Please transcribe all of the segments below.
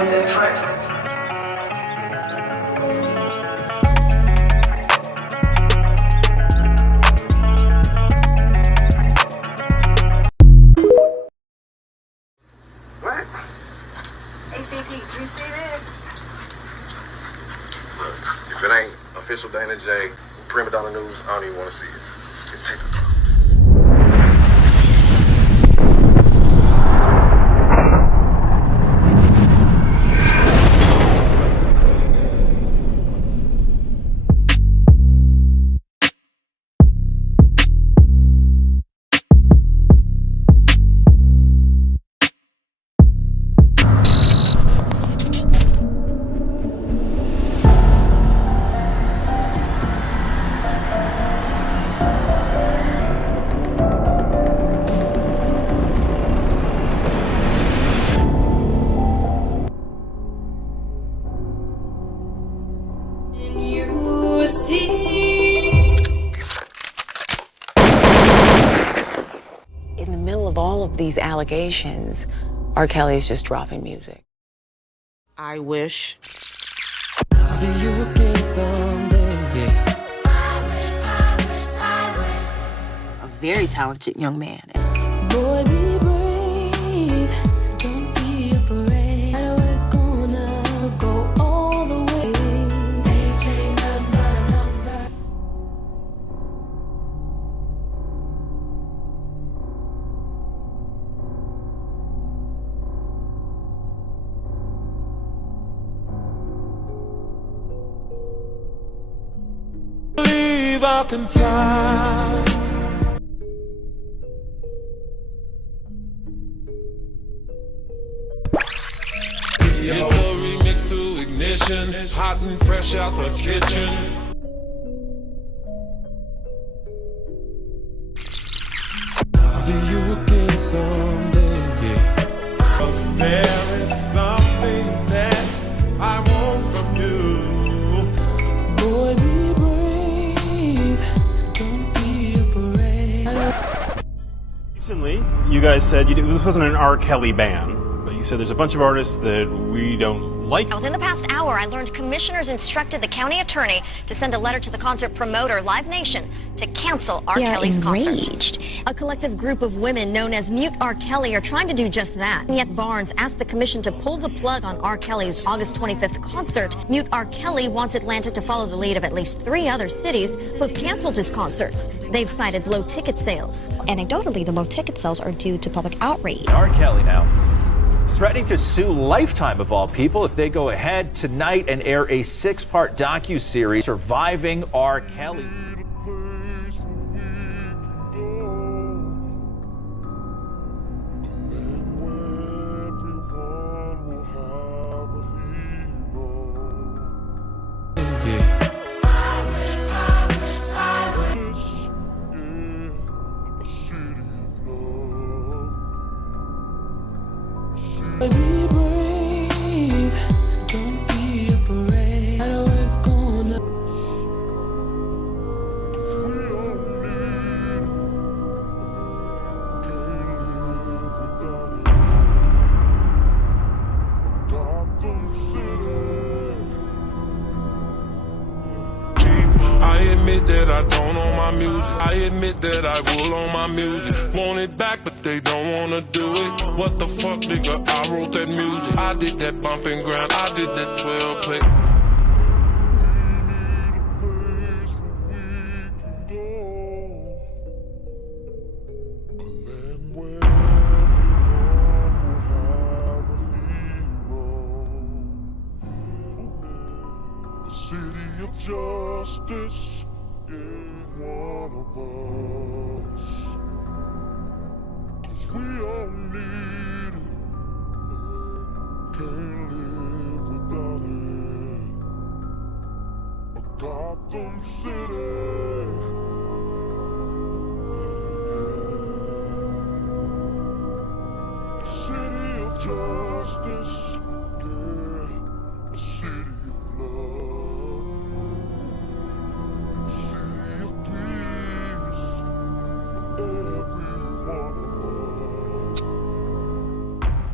on the track. What? ACP, did you see this? Look, if it ain't official Dana J, Prima Donna News, I don't even want to see it. Just take the talk. In the middle of all of these allegations, R. Kelly is just dropping music. I wish. See you again someday. A very talented young man. Boy, be brave. Don't be afraid. We're gonna go all the way. Age ain't nothing but a number. Believe I can fly. It's the remix to Ignition, hot and fresh out the kitchen. See you again someday. There is something that I want from you. Boy, be brave. Don't be afraid. Recently, you guys said this wasn't an R. Kelly ban, but you said there's a bunch of artists that we don't like. Within the past hour, I learned commissioners instructed the county attorney to send a letter to the concert promoter, Live Nation, to cancel R. Kelly's concert. A collective group of women known as Mute R. Kelly are trying to do just that. Yet Barnes asked the commission to pull the plug on R. Kelly's August 25th concert. Mute R. Kelly wants Atlanta to follow the lead of at least 3 other cities who have canceled his concerts. They've cited low ticket sales. Anecdotally, the low ticket sales are due to public outrage. R. Kelly now is threatening to sue Lifetime, of all people, if they go ahead tonight and air a 6-part docu-series surviving R. Kelly. Be brave. Don't be afraid. We're gonna. I admit that I don't own my music. I admit that I will own my music. Want it back, but they don't wanna do it. What the fuck, nigga? I wrote that music. I did that bump and grind. I did that 12 play. City of justice is one of us. 'Cause we all need it. Can't live without it. A Gotham City. A city of justice. Yeah. A city of love. A city of peace. Every one of us.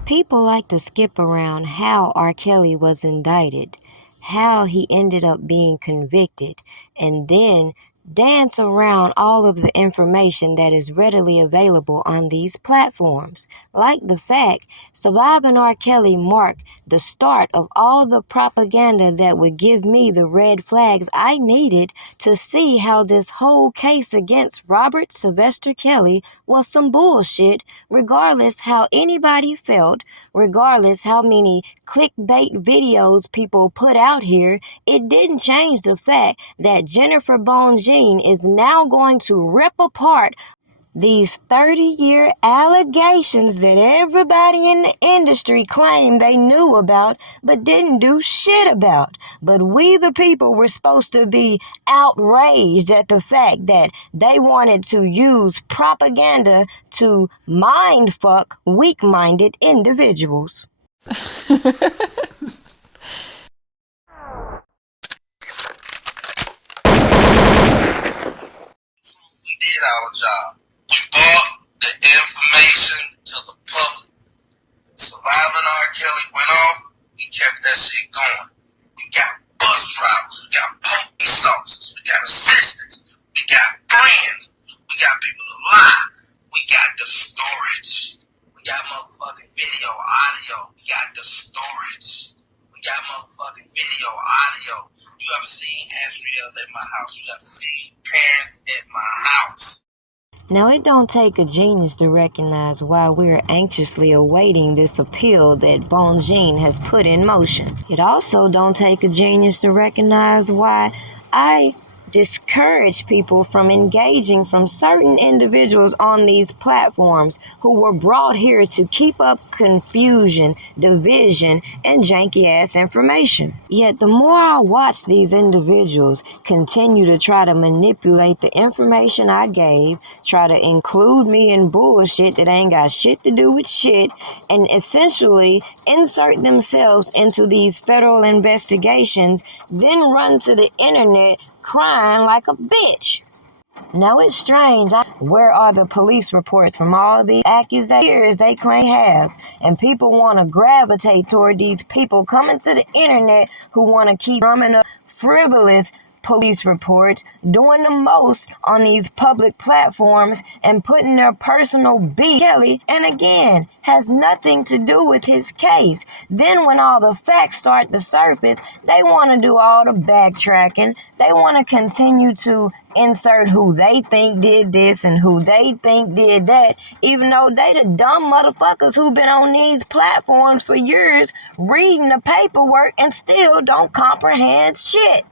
People like to skip around how R. Kelly was indicted, how he ended up being convicted, and then dance around all of the information that is readily available on these platforms, like the fact surviving R. Kelly marked the start of all the propaganda that would give me the red flags I needed to see how this whole case against Robert Sylvester Kelly was some bullshit, regardless how anybody felt, regardless how many clickbait videos people put out here. It didn't change the fact that Jennifer Bonjean is now going to rip apart these 30-year allegations that everybody in the industry claimed they knew about but didn't do shit about. But we the people were supposed to be outraged at the fact that they wanted to use propaganda to mind fuck weak-minded individuals. We did our job. We brought the information to the public. Surviving R. Kelly went off, we kept that shit going. We got bus drivers, we got police officers, we got assistants, we got friends, we got people to lie. We got the storage. We got motherfucking video, audio. We got the storage. We got motherfucking video, audio. You ever seen Asriel at my house? You ever seen parents at my house? Now, it don't take a genius to recognize why we're anxiously awaiting this appeal that Bonjean has put in motion. It also don't take a genius to recognize why I discourage people from engaging from certain individuals on these platforms who were brought here to keep up confusion, division, and janky-ass information. Yet the more I watch these individuals continue to try to manipulate the information I gave, try to include me in bullshit that ain't got shit to do with shit, and essentially insert themselves into these federal investigations, then run to the internet crying like a bitch. Now it's strange. Where are the police reports from all the accusations they claim have? And people want to gravitate toward these people coming to the internet who want to keep drumming up frivolous police reports, doing the most on these public platforms and putting their personal beef Kelly, and again, has nothing to do with his case. Then when all the facts start to surface, they want to do all the backtracking. They want to continue to insert who they think did this and who they think did that, even though they the dumb motherfuckers who've been on these platforms for years reading the paperwork and still don't comprehend shit.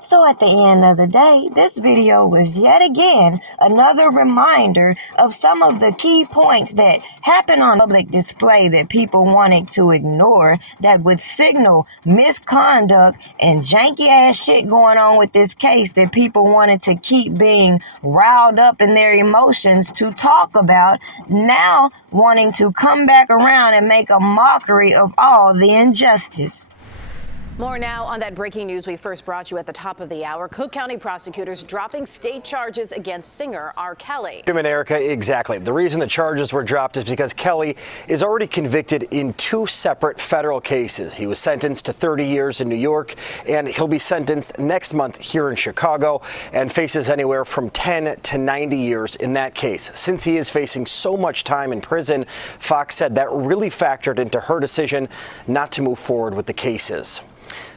So at the end of the day, this video was yet again another reminder of some of the key points that happen on public display that people wanted to ignore, that would signal misconduct and janky ass shit going on with this case that people wanted to keep being riled up in their emotions to talk about, now wanting to come back around and make a mockery of all the injustice. More now on that breaking news we first brought you at the top of the hour. Cook County prosecutors dropping state charges against singer R. Kelly. Jim and Erica, exactly. The reason the charges were dropped is because Kelly is already convicted in 2 separate federal cases. He was sentenced to 30 years in New York, and he'll be sentenced next month here in Chicago and faces anywhere from 10 to 90 years in that case. Since he is facing so much time in prison, Fox said that really factored into her decision not to move forward with the cases.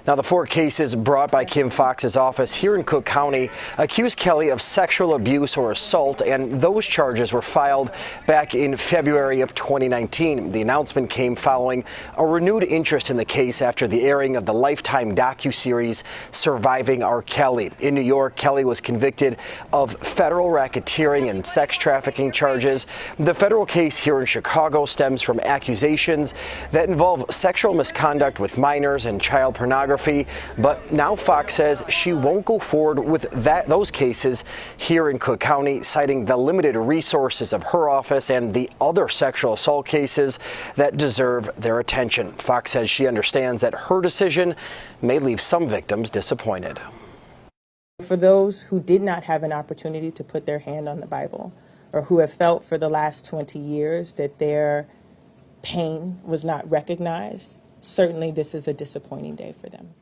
Now, the 4 cases brought by Kim Foxx's office here in Cook County accuse Kelly of sexual abuse or assault, and those charges were filed back in February of 2019. The announcement came following a renewed interest in the case after the airing of the Lifetime docuseries Surviving R. Kelly. In New York, Kelly was convicted of federal racketeering and sex trafficking charges. The federal case here in Chicago stems from accusations that involve sexual misconduct with minors and child pornography. But now Fox says she won't go forward with those cases here in Cook County, citing the limited resources of her office and the other sexual assault cases that deserve their attention. Fox says she understands that her decision may leave some victims disappointed. For those who did not have an opportunity to put their hand on the Bible, or who have felt for the last 20 years that their pain was not recognized. Certainly, this is a disappointing day for them.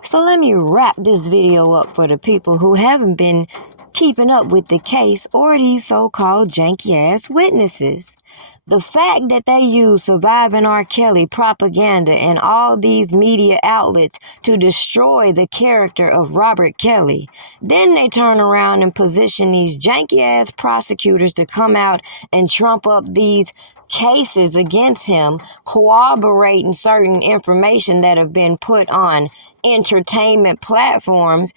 So let me wrap this video up for the people who haven't been keeping up with the case or these so-called janky-ass witnesses. The fact that they use Surviving R. Kelly propaganda and all these media outlets to destroy the character of Robert Kelly, then they turn around and position these janky-ass prosecutors to come out and trump up these cases against him, corroborating certain information that have been put on entertainment platforms,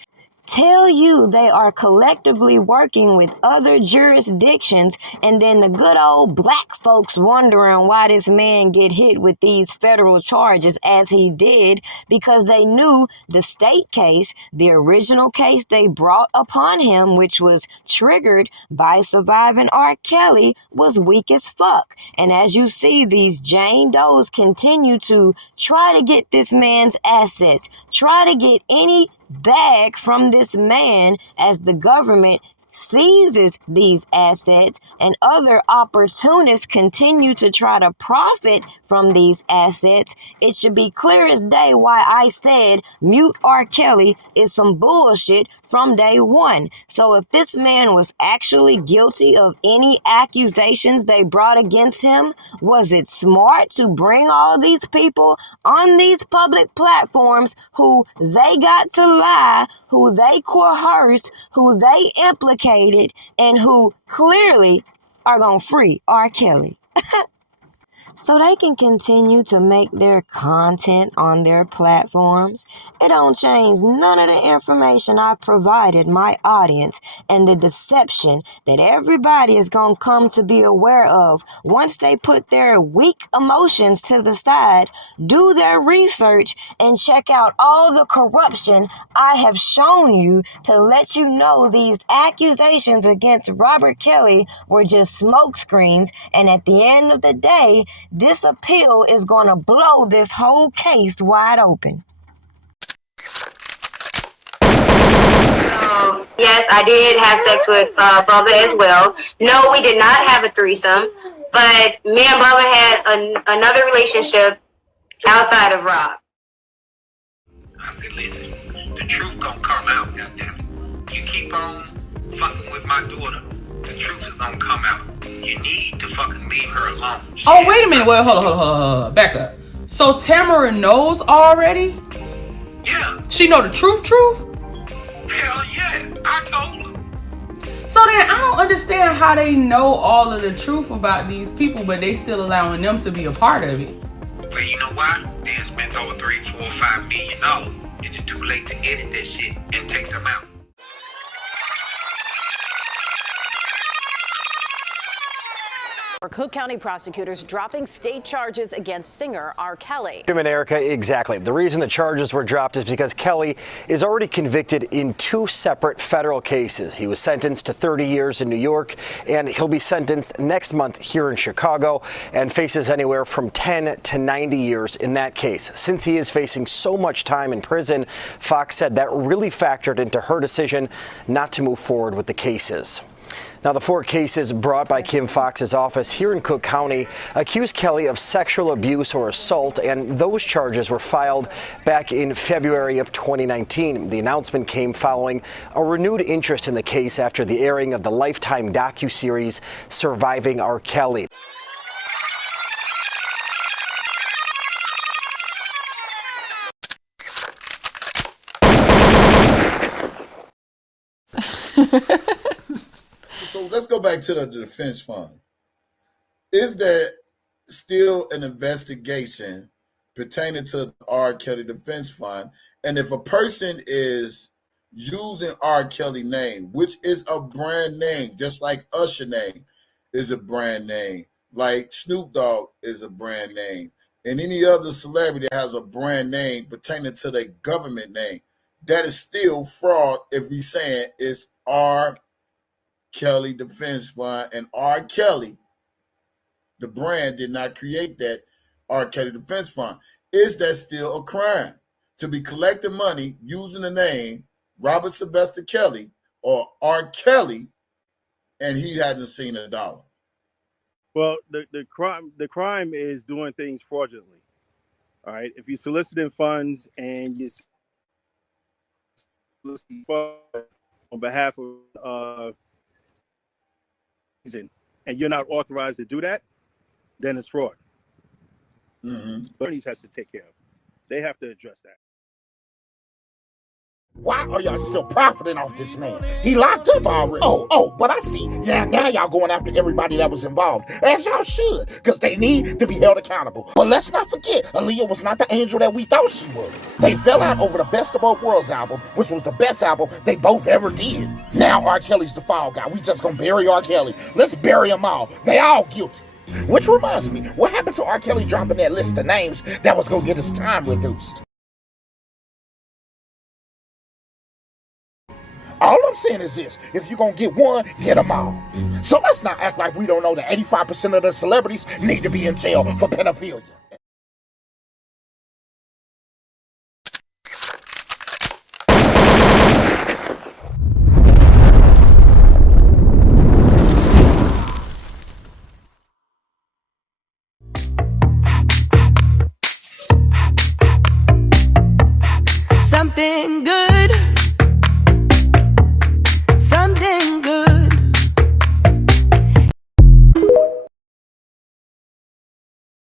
tell you they are collectively working with other jurisdictions, and then the good old black folks wondering why this man get hit with these federal charges as he did, because they knew the state case, the original case they brought upon him, which was triggered by Surviving R. Kelly, was weak as fuck. And as you see, these Jane Does continue to try to get this man's assets, try to get any bag from this man as the government seizes these assets, and other opportunists continue to try to profit from these assets. It should be clear as day why I said mute R. Kelly is some bullshit from day one. So if this man was actually guilty of any accusations they brought against him, was it smart to bring all these people on these public platforms who they got to lie, who they coerced, who they implicated, and who clearly are gonna free R. Kelly? So they can continue to make their content on their platforms. It don't change none of the information I provided my audience and the deception that everybody is going to come to be aware of once they put their weak emotions to the side, do their research, and check out all the corruption I have shown you to let you know these accusations against Robert Kelly were just smokescreens, and at the end of the day, this appeal is going to blow this whole case wide open. Yes, I did have sex with Bubba as well. No, we did not have a threesome, but me and Bubba had another relationship outside of Rob. I said, listen, the truth gonna come out, goddammit. You keep on fucking with my daughter, the truth is gonna come out. You need to fucking leave her alone. Oh, wait a minute. Wait, hold on. Back up. So Tamara knows already? Yeah. She know the truth? Hell yeah, I told her. So then I don't understand how they know all of the truth about these people, but they still allowing them to be a part of it. Well, you know why? They had spent over $3, $4, $5 million, and it's too late to edit that shit and take them out. Cook County prosecutors dropping state charges against singer R. Kelly. And Erica, exactly. The reason the charges were dropped is because Kelly is already convicted in 2 separate federal cases. He was sentenced to 30 years in New York, and he'll be sentenced next month here in Chicago and faces anywhere from 10 to 90 years in that case. Since he is facing so much time in prison, Fox said that really factored into her decision not to move forward with the cases. Now, the 4 cases brought by Kim Foxx's office here in Cook County accuse Kelly of sexual abuse or assault, and those charges were filed back in February of 2019. The announcement came following a renewed interest in the case after the airing of the Lifetime docuseries Surviving R. Kelly. So let's go back to the defense fund. Is there still an investigation pertaining to the R. Kelly Defense Fund? And if a person is using R. Kelly name, which is a brand name, just like Usher name is a brand name, like Snoop Dogg is a brand name, and any other celebrity that has a brand name pertaining to their government name, that is still fraud if we saying it's R. Kelly Defense Fund, and R. Kelly, the brand, did not create that R. Kelly Defense Fund. Is that still a crime to be collecting money using the name Robert Sylvester Kelly or R. Kelly and he hadn't seen a dollar. Well, the crime is doing things fraudulently. All right. If you're soliciting funds and you're soliciting funds on behalf of and you're not authorized to do that, then it's fraud. Mm-hmm. Attorneys has to take care of it. They have to address that. Why are y'all still profiting off this man? He locked up already. Oh, but I see. Yeah, now y'all going after everybody that was involved. As y'all should, because they need to be held accountable. But let's not forget, Aaliyah was not the angel that we thought she was. They fell out over the Best of Both Worlds album, which was the best album they both ever did. Now R. Kelly's the fall guy. We just gonna bury R. Kelly. Let's bury them all. They all guilty. Which reminds me, what happened to R. Kelly dropping that list of names that was gonna get his time reduced? All I'm saying is this, if you're going to get one, get them all. So let's not act like we don't know that 85% of the celebrities need to be in jail for pedophilia.